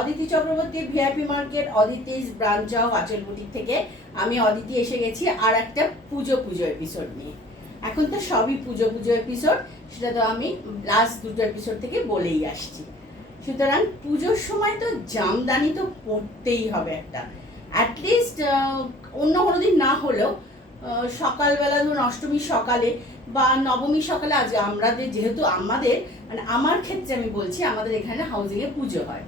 Aditi Chakraborty VIP market Aditi's branch of আঁচল boutique থেকে আমি অদিতি এসে গেছি আর একটা পুজো এপিসোড নিয়ে। এখন তো সবই পুজো এপিসোড, সেটা তো আমি লাস্ট দুটো এপিসোড থেকে বলেই আসছি। সুতরাং পুজোর সময় তো জামদানি তো পরতেই হবে একটা, অ্যাটলিস্ট অন্য কোনো দিন না হলেও সকালবেলা ধরুন অষ্টমীর সকালে বা নবমীর সকালে। আজ আমাদের যেহেতু আমাদের মানে আমার ক্ষেত্রে আমি বলছি, আমাদের এখানে হাউজিংয়ে পুজো হয়,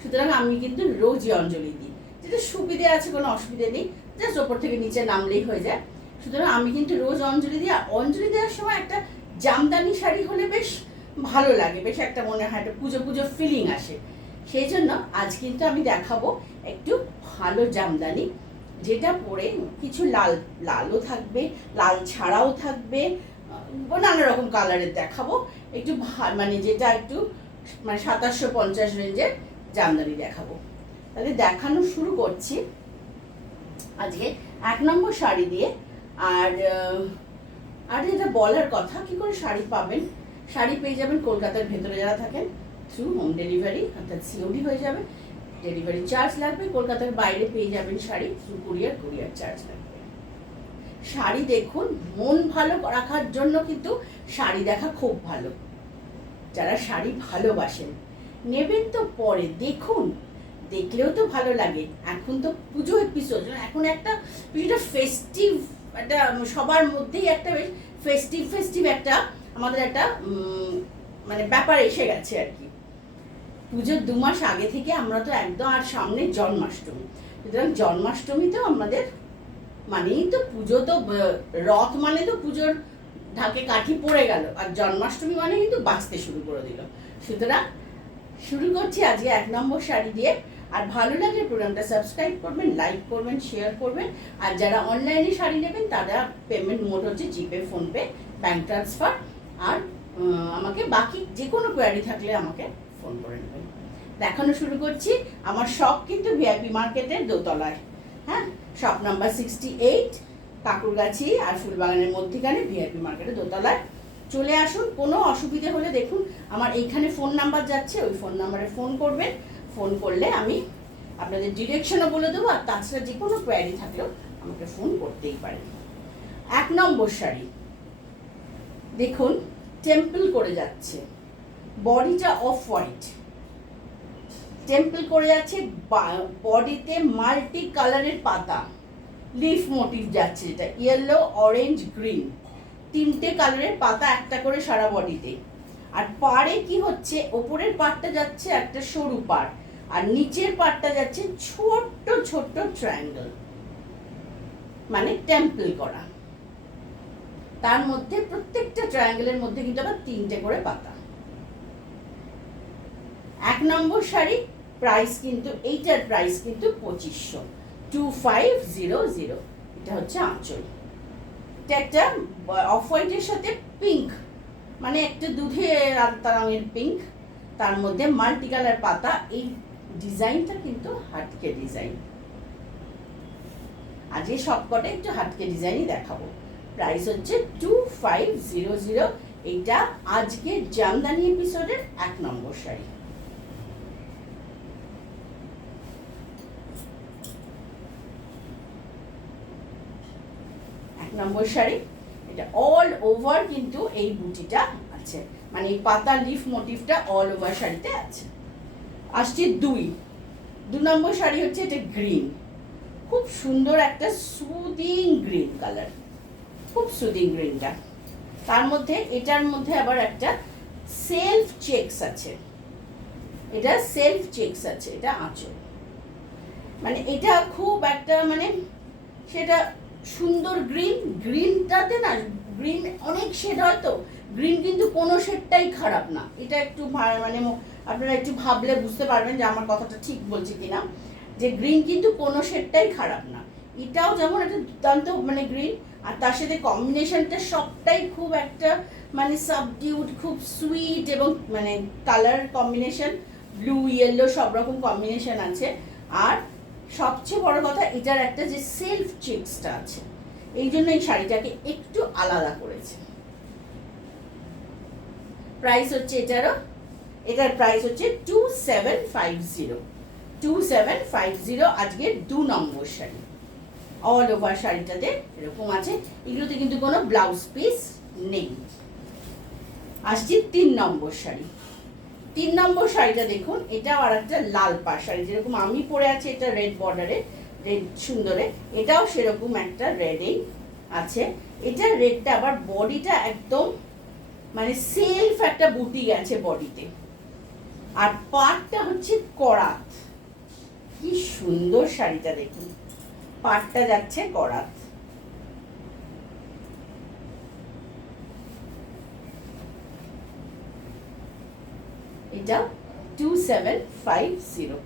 সুতরাং আমি কিন্তু রোজই অঞ্জলি দিই, যেটা সুবিধে আছে, কোনো অসুবিধে নেই, জাস্ট ওপর থেকে নিচে নামলেই হয়ে যায়। সুতরাং আমি কিন্তু রোজ অঞ্জলি দিই। আর অঞ্জলি দেওয়ার সময় একটা জামদানি শাড়ি হলে বেশ ভালো লাগে, বেশ একটা মনে হয় একটা পুজো ফিলিং আসে। সেই জন্য আজ কিন্তু আমি দেখাবো একটু ভালো জামদানি, যেটা পরে কিছু লালও থাকবে, লাল ছাড়াও থাকবে, নানা রকম কালারের দেখাবো। একটু মানে যেটা একটু মানে 2750 রেঞ্জের জামদানি দেখাবো। তাহলে দেখানো শুরু করছি আজকে 1 নম্বর শাড়ি দিয়ে। আর যেটা বলার কথা, কি করে শাড়ি পাবেন, শাড়ি পেয়ে যাবেন কলকাতার ভেতরে যারা থাকেন থ্রু হোম ডেলিভারি, অর্থাৎ সিওডি হয়ে যাবে, ডেলিভারি চার্জ লাগবে। কলকাতার বাইরে পেয়ে যাবেন শাড়ি থ্রু কুরিয়ার চার্জ লাগবে। শাড়ি দেখুন, মন ভালো রাখার জন্য কিন্তু শাড়ি দেখা খুব ভালো। যারা শাড়ি ভালোবাসেন নেবেন তো পরে, দেখুন, দেখলেও তো ভালো লাগে। এখন তো পুজো এপিসোড, এখন একটা ফেস্টিভ, একটা সবার মধ্যেই একটা বেশ ফেস্টিভ একটা আমাদের একটা মানে ব্যাপার এসে গেছে আর কি। পুজোর 2 মাস আগে থেকে আমরা তো একদম, আর সামনে জন্মাষ্টমী, সুতরাং জন্মাষ্টমী তো আমাদের মানেই তো পুজো, তো রথ মানে তো পুজোর ঢাকে কাঠি পড়ে গেল, আর জন্মাষ্টমী মানে কিন্তু বাঁচতে শুরু করে দিল। সুতরাং শুরু করছি আজকে 1 নম্বর শাড়ি দিয়ে। আর ভালো লাগলে প্রোগ্রামটা সাবস্ক্রাইব করবেন, লাইক করবেন, শেয়ার করবেন। আর যারা অনলাইনে শাড়ি নেবেন তারা পেমেন্ট মোড হচ্ছে জিপে, ফোনপে, ব্যাঙ্ক ট্রান্সফার। আর আমাকে বাকি যে কোনো কোয়ারি থাকলে আমাকে ফোন করে নেবেন। দেখানো শুরু করছি। আমার শপ কিন্তু ভিআইপি মার্কেটের দোতলায়, হ্যাঁ, শপ নাম্বার 68, কাকুরগাছি আর ফুলবাগানের মধ্যিখানে ভিআইপি মার্কেটের দোতলায় চলে আসুন। কোনো অসুবিধে হলে দেখুন আমার এইখানে ফোন নাম্বার যাচ্ছে, ওই ফোন নাম্বারে ফোন করবেন। ফোন করলে আমি আপনাদের ডিরেকশনও বলে দেবো। আর তাছাড়া যে কোনো কোয়ারি থাকলেও আমাকে ফোন করতেই পারেন। 1 নম্বর শাড়ি দেখুন, টেম্পল করে যাচ্ছে, বডিটা অফ হোয়াইট, টেম্পল করে যাচ্ছে, বডিতে মাল্টি কালারের পাতা, লিফ মোটিভ যাচ্ছে, যেটা ইয়েলো, অরেঞ্জ, গ্রিন, 3টে কালারের পাতা একটা করে সারা বডিতে। আর পাড়ে কি হচ্ছে, ওপরের পাড়টা যাচ্ছে একটা সরু পাড়, আর নিচের পাড়টা যাচ্ছে ছোট্ট ট্রায়াঙ্গেল, মানে টেম্পল করা। তার মধ্যে প্রত্যেকটা ট্রায়াঙ্গেলের মধ্যে কিন্তু আবার 3টে করে পাতা। 1 নম্বর শাড়ি প্রাইস কিন্তু, এইটার প্রাইস কিন্তু 2500, 2500। এটা হচ্ছে আঁচল। এটা একটা অফ হোয়াইটের সাথে পিঙ্ক, মানে একটা দুধে আলতা রঙের পিঙ্ক, তার মধ্যে মাল্টি কালার পাতা। এই ডিজাইনটা কিন্তু হাটকে ডিজাইন। আজকে সবকটা একটু হাটকে ডিজাইনই দেখাবো। প্রাইস হচ্ছে 2500। এইটা আজকে জামদানি এপিসোডের 1 নম্বর শাড়ি। নম্বর শাড়ি, এটা অল ওভার কিন্তু এই বুটিটা আছে, মানে এই পাতা লিফ মোটিভটা অল ওভার শাড়িতে আছে। আসছে 2 নম্বর শাড়ি হচ্ছে এটা গ্রিন, খুব সুন্দর একটা সুদিং গ্রিন কালার, খুব সুদিং গ্রিনটা। তার মধ্যে এটার মধ্যে আবার একটা সেলফ চেকস আছে, এটা সেলফ চেকস আছে, এটা আঁচল। মানে এটা খুব একটা মানে সেটা সুন্দর গ্রিনটাতে না, গ্রিন অনেক শেড হয় তো, গ্রিন কিন্তু কোনো শেডটাই খারাপ না। এটা একটু মানে আপনারা একটু ভাবলে বুঝতে পারবেন যে আমার কথাটা ঠিক বলছি কিনা, যে গ্রিন কিন্তু কোনো শেডটাই খারাপ না। এটাও যেমন একটা দুর্দান্ত মানে গ্রিন, আর তার সাথে কম্বিনেশনটা সবটাই খুব একটা মানে সাবডিউড, খুব সুইট, এবং মানে কালার কম্বিনেশন ব্লু, ইয়েলো সব রকম কম্বিনেশন আছে। আর সবচেয়ে বড় কথা, এটার একটা যে সেলফ চেকসটা আছে, এই জন্য এই শাড়িটাকে একটু আলাদা করেছে। প্রাইস হচ্ছে এটার প্রাইস হচ্ছে 2750। 2750 আজকের 2 নম্বর শাড়ি। অল ওভার শাড়িটাতে এরকম আছে, এগুলোতে কিন্তু কোনো ব্লাউজ পিস নেই। আসছি 3 নম্বর শাড়ি। 3 নম্বর শাড়িটা দেখুন, এটাও আর একটা লাল পাড় শাড়ি, যেরকম আমি পরে আছি এটা রেড বর্ডারে, রেড সুন্দরে, এটাও সেরকম একটা রেডেই আছে। এটা রেডটা আবার বডিটা একদম মানে সেলফ একটা বুটি গেছে বডিতে, আর পাড়টা হচ্ছে করাত। কি সুন্দর শাড়িটা দেখুন, পাড়টা যাচ্ছে করাত। এটা 2750,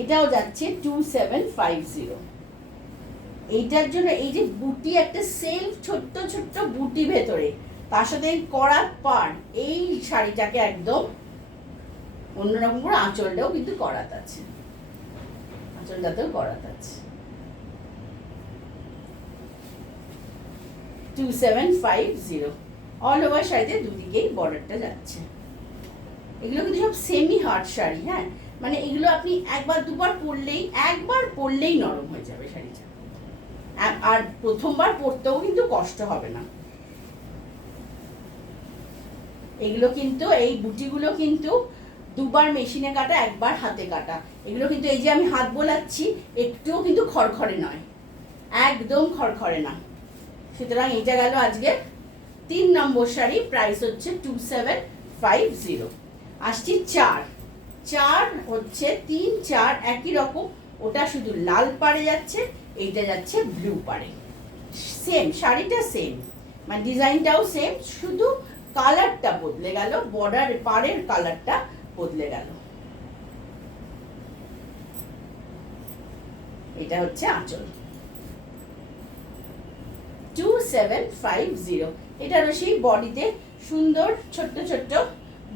এটাও যাচ্ছে 2750। এইটার জন্য এই যে বুটি, একটা সেলফ ছোট্ট ছোট্ট বুটি ভেতরে, তার সাথে করাত পাড়, এই শাড়িটাকে একদম অন্যরকম করে। আঁচলটাও কিন্তু করাত আছে, আঁচলটাতেও করাত আছে। 2750 অল ওভার শাড়িতে দুদিকেই বর্ডারটা যাচ্ছে। এগুলো কিন্তু সব সেমি হার্ড শাড়ি, হ্যাঁ, মানে এগুলো আপনি একবার দুবার পরলেই নরম হয়ে যাবে শাড়িটা, আর প্রথমবার পরতেও কিন্তু কষ্ট হবে না। এগুলো কিন্তু, এই বুটিগুলো কিন্তু দুবার মেশিনে কাটা, একবার হাতে কাটা। এগুলো কিন্তু এই যে আমি হাত বোলাচ্ছি, একটুও কিন্তু খড়খড়ে নয়, একদম খড়খড়ে না। সুতরাং এটা গেল আজকে 3 নম্বর শাড়ি, প্রাইস হচ্ছে 2750। আসছি 4 হচ্ছে 3 4 একই রকম, ওটা শুধু লাল পাড়ে যাচ্ছে, এইটা যাচ্ছে ব্লু পাড়ে। সেম শাড়িটা সেম, মানে ডিজাইনটাও সেম, শুধু কালারটা বদলে গেল, বর্ডার পাড়ের কালারটা বদলে গেল। এটা হচ্ছে আঁচল। 2750, এটারও সেই বডিতে সুন্দর ছোট্ট ছোট্ট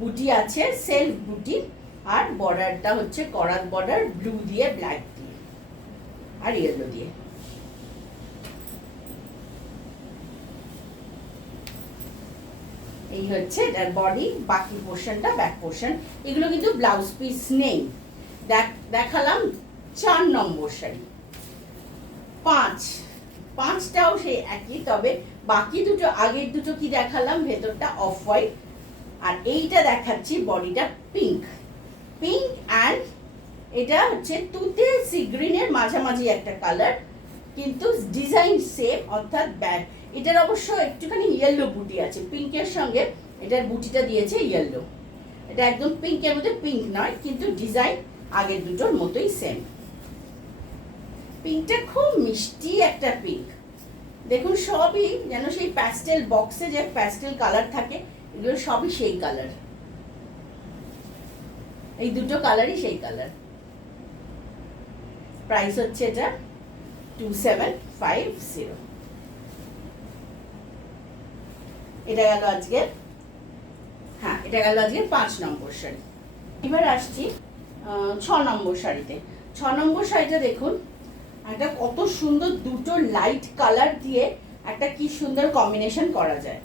বুটি আছে, সেলফ বুটি, আর বর্ডারটা হচ্ছে করাত বর্ডার, ব্লু দিয়ে, ব্ল্যাক দিয়ে আর ইয়েলো দিয়ে। এই হচ্ছে এটার বডি, বাকি পোর্শনটা ব্যাক পোর্শন। এগুলো কিন্তু ব্লাউজ পিস নেই। দেখালাম 4 নম্বর শাড়ি। 5টাও সেই একই, তবে বাকি দুটো, আগের দুটো কি দেখালাম, ভেতরটা অফ হোয়াইট, আর এইটা দেখাচ্ছি বডিটা পিঙ্ক অ্যান্ড এটা হচ্ছে তুতে সি গ্রিনের মাঝামাঝি একটা কালার, কিন্তু ডিজাইন সেম, অর্থাৎ ব্যাক। এটার অবশ্য একটুখানি ইয়েলো বুটি আছে, পিঙ্কের সঙ্গে এটার বুটিটা দিয়েছে ইয়েলো। এটা একদম পিঙ্কের মধ্যে পিঙ্ক নয়, কিন্তু ডিজাইন আগের দুটোর মতোই সেম। পিঙ্কটা খুব মিষ্টি একটা পিঙ্ক, দেখুন সবই যেন সেই প্যাস্টেল বক্সে যে প্যাস্টেল কালার থাকে, এগুলো সবই সেই কালার, এই দুটো কালারই সেই কালার। প্রাইস হচ্ছে এটা 2750। এটা গেল আজকে, হ্যাঁ এটা গেল আজকে 5 নম্বর শাড়ি। এবার আসছি 6 নম্বর শাড়িতে। 6 নম্বর শাড়িটা দেখুন, একটা কত সুন্দর, দুটো লাইট কালার দিয়ে একটা কি সুন্দর কম্বিনেশন করা যায়,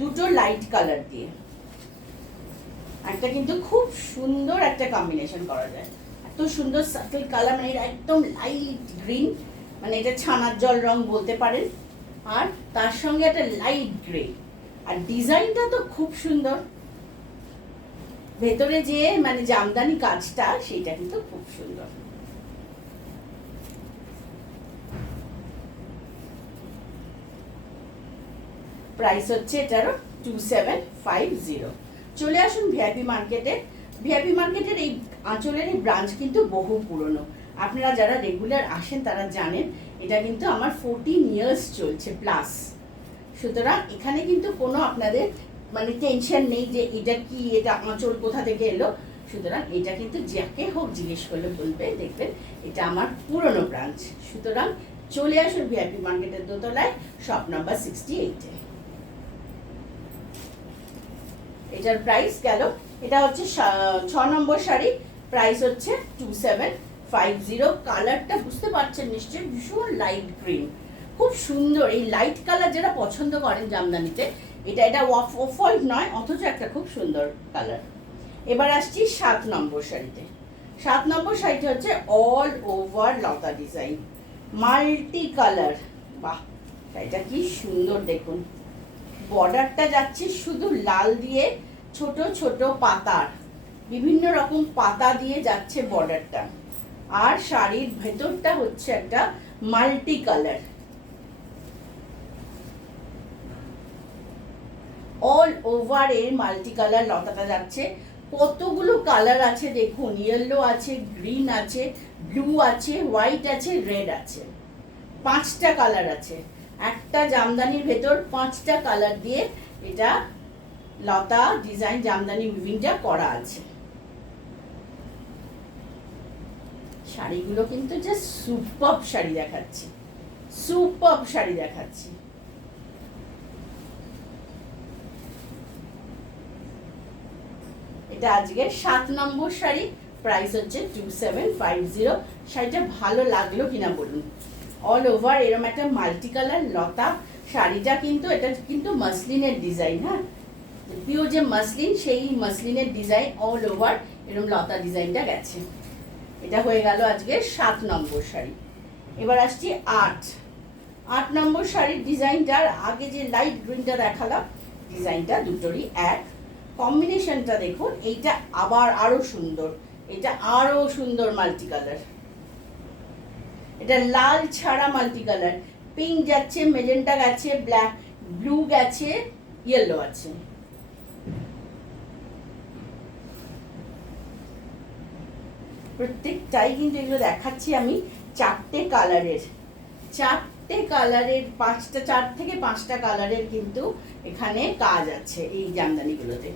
দুটো লাইট কালার দিয়ে একটা কিন্তু খুব সুন্দর একটা কম্বিনেশন করা যায়। এত সুন্দর সাটল কালার, মানে এটা একদম লাইট গ্রিন, মানে এটা ছানার জল রং বলতে পারেন, আর তার সঙ্গে একটা লাইট গ্রে, আর ডিজাইনটা তো খুব সুন্দর, ভেতরে যে মানে জামদানি কাজটা সেটা কিন্তু খুব সুন্দর। প্রাইস হচ্ছে এটারও 2750। চলে আসুন ভিআইপি মার্কেটে। ভিআইপি মার্কেটের এই আঁচলের এই ব্রাঞ্চ কিন্তু বহু পুরনো, আপনারা যারা রেগুলার আসেন তারা জানেন, এটা কিন্তু আমার 14 ইয়ার্স চলছে প্লাস। সুতরাং এখানে কিন্তু কোনো আপনাদের মানে টেনশন নেই যে এটা কি, এটা আঁচল কোথা থেকে এলো। সুতরাং এটা কিন্তু যাকে হোক জিজ্ঞেস করলে বলবে, দেখবেন এটা আমার পুরনো ব্রাঞ্চ। সুতরাং চলে আসুন ভিআইপি মার্কেটের দোতলায়, শপ নাম্বার 68-এ। এটার প্রাইস গেল, এটা হচ্ছে 6 নম্বর শাড়ি, প্রাইস হচ্ছে 2750। কালারটা বুঝতে পারছেন নিশ্চয়ই, ভীষণ লাইট গ্রিন, খুব সুন্দর। এই লাইট কালার যারা পছন্দ করেন জামদানিতে, এটা অফ হোয়াইট নয়, অথচ একটা খুব সুন্দর কালার। এবার আসছি 7 নম্বর শাড়িতে। 7 নম্বর শাড়িটা হচ্ছে অল ওভার লতা ডিজাইন, মাল্টি কালার। বাহ, শাড়িটা কি সুন্দর দেখুন। বর্ডারটা যাচ্ছে শুধু লাল দিয়ে, ছোট ছোট পাতার, বিভিন্ন রকম পাতা দিয়ে যাচ্ছে বর্ডারটা। আর শাড়ির ভেতরটা হচ্ছে একটা মাল্টি কালার, অল ওভার এর মাল্টি কালার লতাটা যাচ্ছে। কতগুলো কালার আছে দেখুন, ইয়েলো আছে, গ্রিন আছে, ব্লু আছে, হোয়াইট আছে, রেড আছে, 5টা কালার আছে। একটা জামদানির ভেতর 5টা কালার দিয়ে এটা লতা ডিজাইন জামদানি উইভিংটা করা আছে। শাড়িগুলো কিন্তু জাস্ট সুপারব শাড়ি দেখাচ্ছি, সুপারব শাড়ি দেখাচ্ছি। এটা আজকের 7 নম্বর শাড়ি, প্রাইস হচ্ছে 2750। শাড়িটা ভালো লাগলো কিনা বলুন। অল ওভার এরকম একটা মাল্টি কালার লতা শাড়িটা, কিন্তু এটা কিন্তু মাসলিনের ডিজাইন, হ্যাঁ, পিওর যে মাসলিন সেই মাসলিনের ডিজাইন, অল ওভার এরকম লতা ডিজাইনটা গেছে। এটা হয়ে গেল আজকে 7 নম্বর শাড়ি। এবার আসছি 8 নম্বর শাড়ির ডিজাইনটার আগে যে লাইট গ্রিনটা দেখালাম, ডিজাইনটা দুটোরই এক, কম্বিনেশনটা দেখুন। এইটা আবার আরো সুন্দর, এটা আরো সুন্দর মাল্টি কালার। এটা লাল ছাড়া মাল্টি কালার, পিঙ্ক যাচ্ছে, মেজেন্টা গেছে, ব্ল্যাক, ব্লু গেছে, ইয়েলো আছে। প্রত্যেকটাই কিন্তু এগুলো দেখাচ্ছি আমি 4টে কালারের, 4 থেকে 5টা কালারের কিন্তু এখানে কাজ আছে এই জামদানিগুলোতে।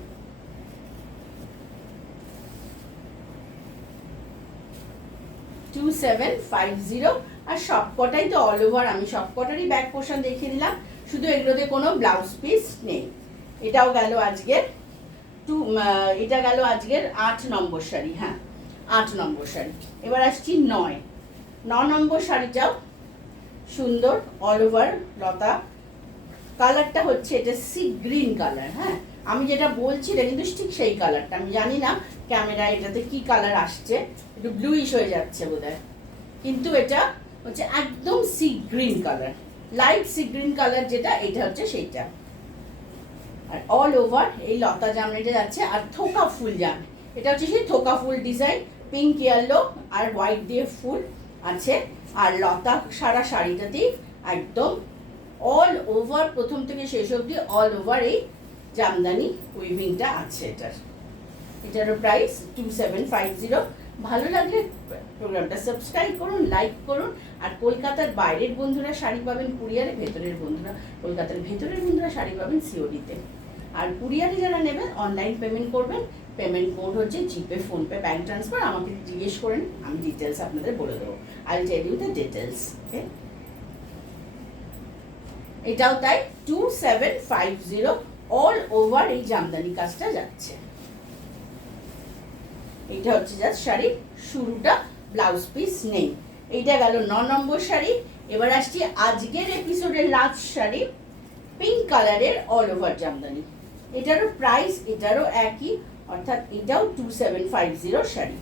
আর সবকটাই তো অল ওভার, আমি সবকটারই ব্যাক পোর্শন দেখিয়ে দিলাম, শুধু এগুলোতে কোনো ব্লাউজ পিস নেই। এটাও গেল আজকের এটা গেল আজকের 8 নম্বর শাড়ি। হ্যাঁ, 8 নম্বর শাড়ি। এবার আসছি 9 নম্বর শাড়িটাও সুন্দর, অল ওভার লতা। কালারটা হচ্ছে এটা সি গ্রিন কালার। হ্যাঁ, আমি যেটা বলছি এটা কিন্তু ঠিক সেই কালারটা। আমি জানি না ক্যামেরায় এটাতে কি কালার আসছে, একটু ব্লুইশ হয়ে যাচ্ছে বোধহয়, কিন্তু এটা হচ্ছে একদম sea green colour, light sea green colour যেটা, এটা হচ্ছে সেইটা। আর অল ওভার এই লতা জামদানিটা যাচ্ছে। আর থোকা ফুল জাম, এটা হচ্ছে সেই থোকা ফুল ডিজাইন, পিঙ্ক, ইয়েলো আর হোয়াইট দিয়ে ফুল আছে। আর লতা সারা শাড়িটাতেই একদম অল ওভার, প্রথম থেকে শেষ অবধি অল ওভার এই জামদানি উইভিংটা আছে। এটারও প্রাইস 2750। ভালো লাগলে প্রোগ্রামটা সাবস্ক্রাইব করুন, লাইক করুন। আর কলকাতার বাইরের বন্ধুরা শাড়ি পাবেন কুরিয়ারে, ভেতরের বন্ধুরা, কলকাতার ভেতরের বন্ধুরা শাড়ি পাবেন সিওডিতে। আর কুরিয়ারে যারা নেবেন অনলাইন পেমেন্ট করবেন। পেমেন্ট মোড হচ্ছে জিপে, ফোনপে, ব্যাঙ্ক ট্রান্সফার। আমাকে জিজ্ঞেস করেন, আমি ডিটেলস আপনাদের বলে দেবো। I will tell you the details. Okay, এটাও তাই 2750 অল ওভার এই জামদানি কাজটা যাচ্ছে। এটা হচ্ছে জাস্ট শাড়ি শুরুটা, ব্লাউজ পিস নেই। এইটা গেল 9 নম্বর শাড়ি। এবার আসছি আজকের এপিসোডের লাস্ট শাড়ি, পিঙ্ক কালারের অল ওভার জামদানি। এটারও প্রাইস এটারও একই, অর্থাৎ এটাও 2750 শাড়ি,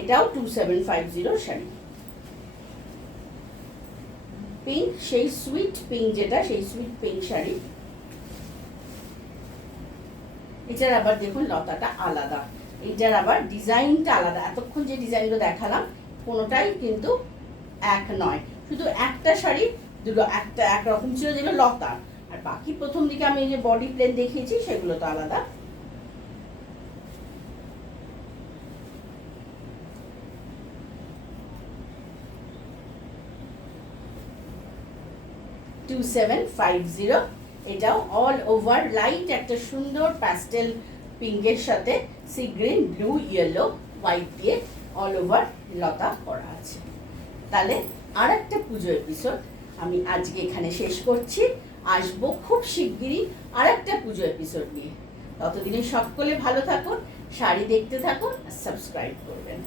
এটাও 2750 শাড়ি। পিঙ্ক, সেই সুইট পিঙ্ক যেটা, সেই সুইট পিঙ্ক শাড়ি। এটার আবার দেখুন লতাটা আলাদা, এটার আবার ডিজাইনটা আলাদা। এতক্ষণ যে ডিজাইনগুলো দেখালাম কোনোটাই কিন্তু এক নয়, শুধু একটা শাড়ি দুটো একটা একরকম ছিল যেগুলো লতা, আর বাকি প্রথম দিকে আমি যে বডি প্লেন দেখিয়েছি সেগুলো তো আলাদা। এটাও অল ওভার লাইট একটা সুন্দর প্যাস্টেল পিঙ্কের সাথে sea green, blue, yellow, white দিয়ে অল ওভার লতা করা আছে। তাহলে আর একটা পুজো এপিসোড আমি আজকে এখানে শেষ করছি। আসবো খুব শিগগিরই আর একটা পুজো এপিসোড নিয়ে। ততদিনে সকলে ভালো থাকুন, শাড়ি দেখতে থাকুন, সাবস্ক্রাইব করবেন।